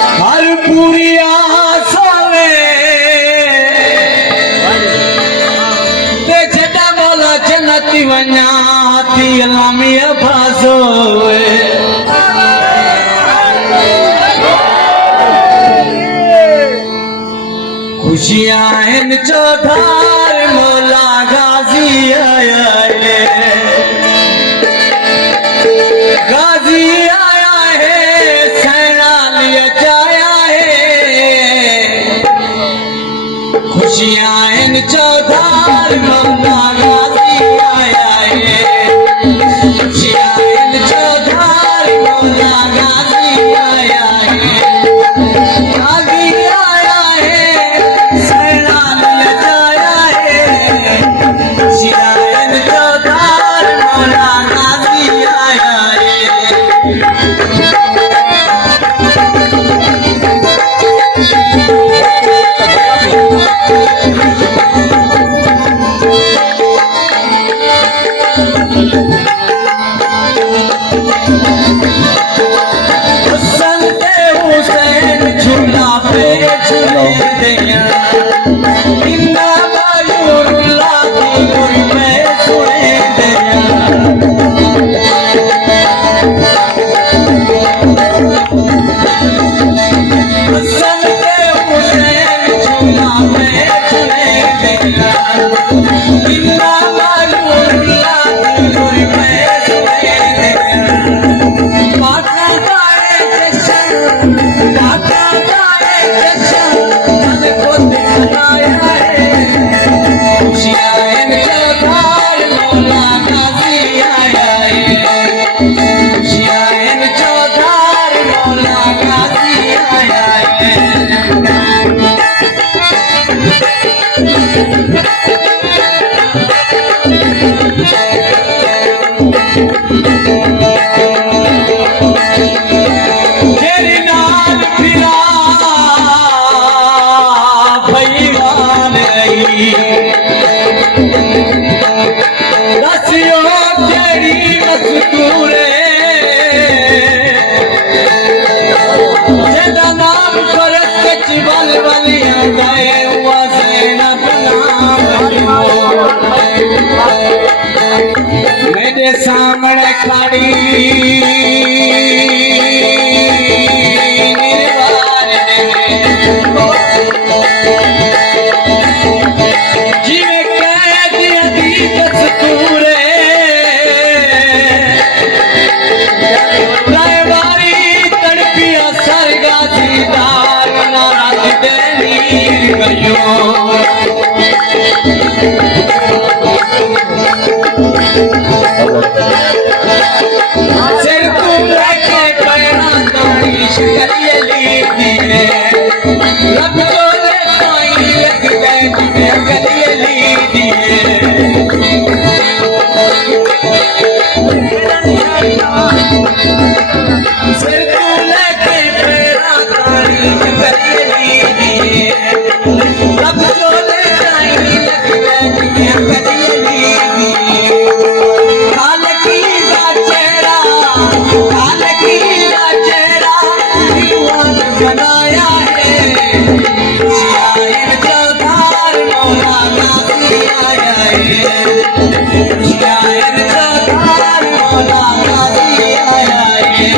हरपुरिया सावे ते छटा बोला चनती वन्या ती लामिया फासोए खुशियां इन चौधार मौला गाजी आया है गाजी आया है सैना लिया जाया है खुशियां इन चौधार मौला गाजी आया है खुशियां इन चौधार मौला गाजी आया है गाजी आया है सैना लिया जाया है खुशियां इन चौधार मौला गाजी आया है झूला पे झूले दिया इंदा बायूरुल्ला की गुल में सुने दिया हसन के हुसैन झूला पे झूले दिया इंदा बायूरुल्ला की गुल में सुने दिया माता गाए जशन माता गाए जशन मन को दिखाया है खुशियां इन चौधार मौला गाजी आया है खुशियां इन चौधार मौला गाजी आया है तेरी नाल फिरा भईवान रही दसियो तेरी मस्तूरे जेदा नाम फरक कच बल बलियां गए हुआ ज़ैनब नाम मेरे सामने खड़ी सिर तू लेके पैरा ताई शिकरिए ली दिए रब को ले ताई लग गए तुम्हें गलिए ली दिए सिर तू लेके पैरा ताई शिकरिए ली दिए रब को ले ताई लग गए तुम्हें गलिए ली दिए काल की चेहरा दीवान बनाया है शायर चौधार मौला गाजी आया है शायर चौधार मौला गाजी आया है